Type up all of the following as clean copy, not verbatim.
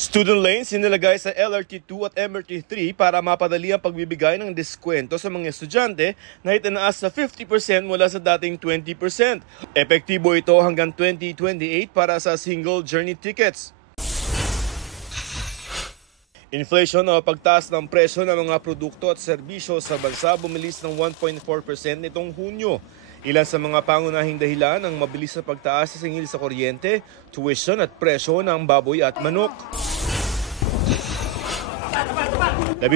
Student lanes inilagay sa LRT2 at MRT3 para mapadali ang pagbibigay ng diskwento sa mga estudyante na itinaas sa 50% mula sa dating 20%. Epektibo ito hanggang 2028 para sa single journey tickets. Inflation o pagtaas ng presyo ng mga produkto at serbisyo sa bansa bumilis ng 1.4% nitong Hunyo. Ilan sa mga pangunahing dahilan ng mabilis na pagtaas sa singil sa kuryente, tuition at presyo ng baboy at manok. 12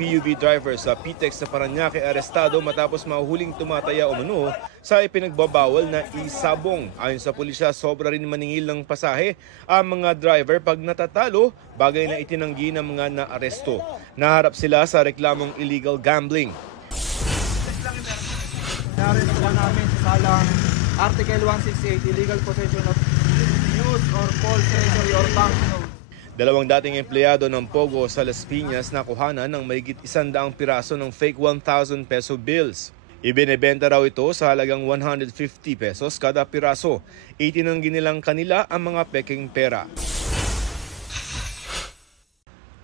PUV drivers sa PTEX sa Parañaque arestado matapos mahuhuling tumataya umano sa ipinagbabawal na isabong. Ayon sa pulisya, sobra rin maningil ng pasahe ang mga driver pag natatalo, bagay na itinanggi ng mga naaresto. Naharap sila sa reklamong illegal gambling. Naresto namin sa salang Article 168, illegal possession of used or false treasury or banknote. Dalawang dating empleyado ng Pogo sa Las Piñas nakuhanan ng mahigit 100 piraso ng fake 1,000 peso bills. Ibinebenta raw ito sa halagang 150 pesos kada piraso. Itinanggi nilang kanila ang mga peking pera.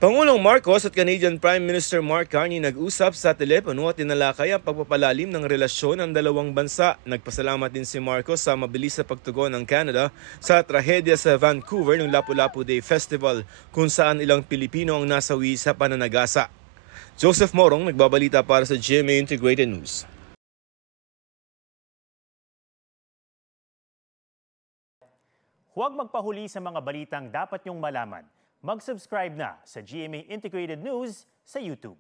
Pangulong Marcos at Canadian Prime Minister Mark Carney nag-usap sa telepono at tinalakay ang pagpapalalim ng relasyon ng dalawang bansa. Nagpasalamat din si Marcos sa mabilis na pagtugon ng Canada sa trahedya sa Vancouver ng Lapu-Lapu Day Festival kung saan ilang Pilipino ang nasawi sa pananagasa. Joseph Morong nagbabalita para sa GMA Integrated News. Huwag magpahuli sa mga balitang dapat niyong malaman. Mag-subscribe na sa GMA Integrated News sa YouTube.